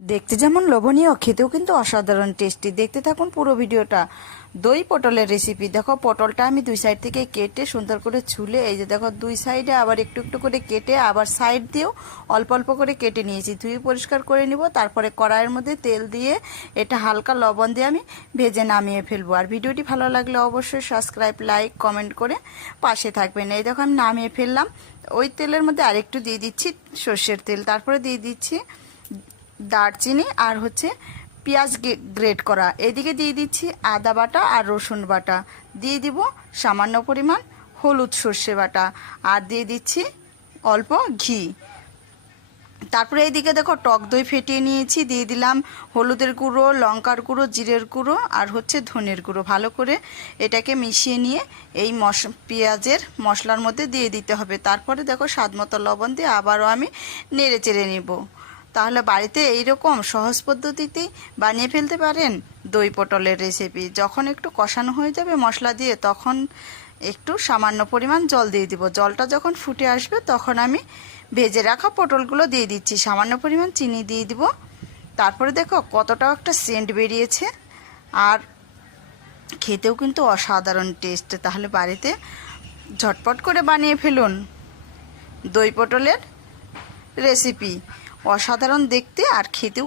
দেখতে যেমন লোভনীয়, খেতেও কিন্তু অসাধারণ টেস্টি। দেখতে থাকুন পুরো ভিডিওটা। দই পটলের রেসিপি। দেখো, পটলটা আমি দুই সাইড থেকে কেটে সুন্দর করে ছুলে, এই যে দেখো দুই সাইডে আবার একটু একটু করে কেটে আবার সাইড দিয়েও অল্প অল্প করে কেটে নিয়েছি। ধুয়ে পরিষ্কার করে নিব। তারপরে কড়াইয়ের মধ্যে তেল দিয়ে এটা হালকা লবণ দিয়ে আমি ভেজে নামিয়ে ফেলবো। আর ভিডিওটি ভালো লাগলে অবশ্যই সাবস্ক্রাইব, লাইক, কমেন্ট করে পাশে থাকবেন। এই দেখো আমি নামিয়ে ফেললাম। ওই তেলের মধ্যে আরেকটু দিয়ে দিচ্ছি সর্ষের তেল। তারপরে দিয়ে দিচ্ছি দারচিনি আর পেঁয়াজ গ্রেট করা। এদিকে দিয়ে দিচ্ছি আদা বাটা আর রসুন বাটা। দিয়ে দিব সামান্য পরিমাণ হলুদ সর্ষে বাটা আর দিয়ে দিচ্ছি অল্প ঘি। তারপরে এইদিকে দেখো টক দই ফেটিয়ে নিয়েছি। দিয়ে দিলাম হলুদের গুঁড়ো, লঙ্কার গুঁড়ো, জিরের গুঁড়ো আর ধনের গুঁড়ো। ভালো করে এটাকে মিশিয়ে নিয়ে এই পেঁয়াজের মশলার মধ্যে দিয়ে দিতে হবে। তারপরে দেখো স্বাদ মতো লবণ দিয়ে আবারও আমি নেড়ে চেড়ে নিব। তাহলে বাড়িতে এইরকম সহজ পদ্ধতিতেই বানিয়ে ফেলতে পারেন দই পটলের রেসিপি। যখন একটু কষানো হয়ে যাবে মশলা দিয়ে, তখন একটু সামান্য পরিমাণ জল দিয়ে দিব। জলটা যখন ফুটে আসবে তখন আমি ভেজে রাখা পটলগুলো দিয়ে দিচ্ছি। সামান্য পরিমাণ চিনি দিয়ে দিব। তারপরে দেখো কতটাও একটা সেন্ট বেরিয়েছে, আর খেতেও কিন্তু অসাধারণ টেস্ট। তাহলে বাড়িতে ঝটপট করে বানিয়ে ফেলুন দই পটলের রেসিপি। অসাধারণ দেখতে আর খেতেও